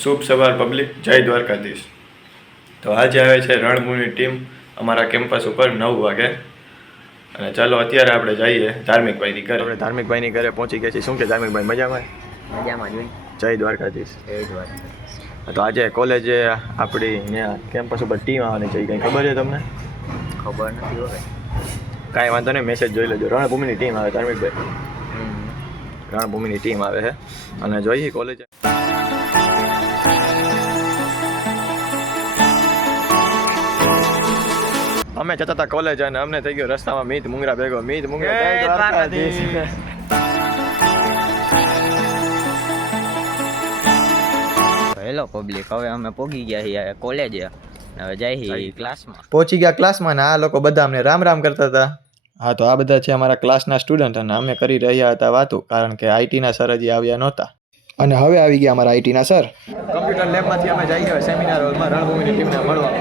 શુભ સવાર પબ્લિક, જય દ્વારકાધીશ. તો આજે આવે છે રણભૂમિની ટીમ અમારા કેમ્પસ ઉપર 9 વાગે. અને ચાલો અત્યારે આપણે જઈએ ધાર્મિકભાઈની ઘરે. આપણે ધાર્મિકભાઈની ઘરે પહોંચી ગયા છીએ. શું કે ધાર્મિકભાઈ મજામાં? મજામાં જોઈ. જય દ્વારકાધીશ. જય દ્વારકાધીશ. તો આજે કોલેજે આપણી ત્યાં કેમ્પસ ઉપર ટીમ આવવાની છે, કંઈ ખબર છે તમને? ખબર નથી હવે. કાંઈ વાંધો નહીં, મેસેજ જોઈ લેજો. રણભૂમિની ટીમ આવે ધાર્મિકભાઈ, રણભૂમિની ટીમ આવે છે અને જોઈએ કોલેજ. અમે જતા હતા કોલેજ અને અમને થઈ ગયો રસ્તામાં મીત મુંગરા ભેગો. મીત મુંગરા હેલો પબ્લિક, હવે અમે પહોંચી ગયા છીએ કોલેજે. હવે જઈએ ક્લાસમાં. પહોંચી ગયા ક્લાસમાં ને આ લોકો બધા અમને રામ રામ કરતા હતા. હા, તો આ બધા છે અમારા ક્લાસના સ્ટુડન્ટ અને અમે કરી રહ્યા હતા વાતો, કારણ કે આઈટીના સર હજી આવ્યા નહોતા. અને હવે આવી ગયા અમારા આઈટીના સર. કમ્પ્યુટર લેબમાંથી અમે જઈ ગયા સેમિનાર હોલમાં રણભૂમિની ટીમને મળવા.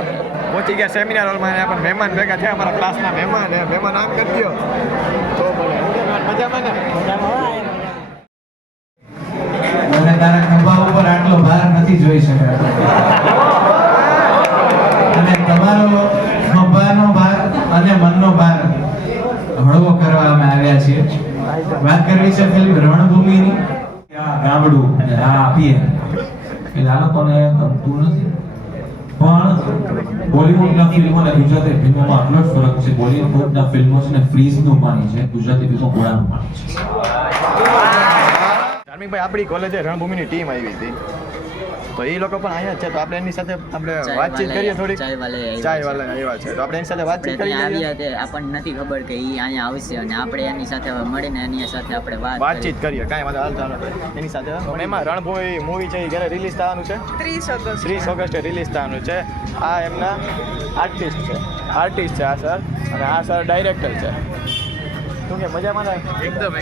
પહોંચી ગયા સેમિનાર હોલમાં અને પણ મહેમાન ભેગા થયા, અમારા ક્લાસના મહેમાન. મહેમાન આમ કરી દો તો મજામાં ને? મને તારા ખભા ઉપર આટલો ભાર નથી જોઈ શકાતો અને તમારો ખભાનો ભાર અને મનનો ભાર હળવો કરવા અમે આવ્યા છીએ. વાત કરવી છે ફિલ્મ રણભૂમિની. ગામડું આ આપીએ એટલે આ લોકોને ગમતું નથી, પણ બોલિવૂડના ફિલ્મો અને ગુજરાતી ફિલ્મોમાં આટલો જ ફરક છે. બોલિવૂડના ફિલ્મો છે ને ફ્રીઝનું પાણી છે, ગુજરાતી ફિલ્મો ગોળાનું પાણી છે. ધાર્મિકભાઈ, આપણી કોલેજે રણભૂમિની ટીમ આવી હતી, તો એ લોકો પણ અહીંયા છે, તો આપણે એની સાથે આપણે વાતચીત કરીએ થોડીક. ચાય વાલે આવ્યા છે, તો આપણે એની સાથે વાતચીત કરીએ. આવ્યા તે આપણને નથી ખબર કે એ અહીંયા આવશે અને આપણે એની સાથે મળીને એની સાથે આપણે વાતચીત કરીએ. કાંઈ વાંધો હાલ ચાલો એની સાથે. પણ એમાં રણભૂમિ મૂવી છે એ ક્યારે રિલીઝ થવાનું છે? 30 ઓગસ્ટે રિલીઝ થવાનું છે. આ એમના આર્ટિસ્ટ છે આ સર, અને આ સર ડાયરેક્ટર છે. શું કે મજામાં? એકદમ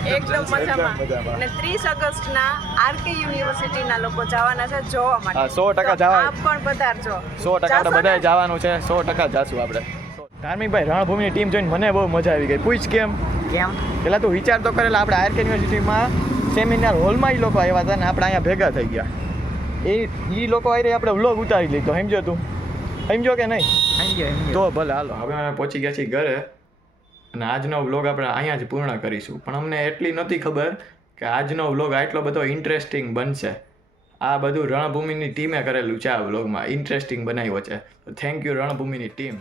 મજામાં. અને 30 ઓગસ્ટના આરકે યુનિવર્સિટીના લોકો જવાના છે જોવા માટે. 100% જવા. આપ પણ પધારજો. 100% આપણે બધાએ જવાનું છે. 100% જાશું આપણે. ધાર્મિકભાઈ, રણભૂમિની ટીમ જોઈને મને બહુ મજા આવી ગઈ. પૂછ કેમ? પેલા તું વિચાર તો કરેલા, આપણે આરકે યુનિવર્સિટીમાં સેમિનાર હોલમાં એ લોકો આવ્યા હતા ને આપણે અહીંયા ભેગા થઈ ગયા. એ લોકો આવી આપણે વ્લોગ ઉતારી લીધો. સમજો તું? સમજો કે નહીં? સમજો. તો ભલે હાલો. હવે અમે પહોંચી ગયા છીએ ઘરે અને આજનો વ્લોગ આપણે અહીંયા જ પૂર્ણ કરીશું. પણ અમને એટલી નહોતી ખબર કે આજનો વ્લોગ આટલો બધો ઇન્ટરેસ્ટિંગ બનશે. આ બધું રણભૂમિની ટીમે કરેલું છે. આ વ્લોગમાં ઇન્ટરેસ્ટિંગ બનાવ્યો છે. થેન્ક યુ રણભૂમિની ટીમ.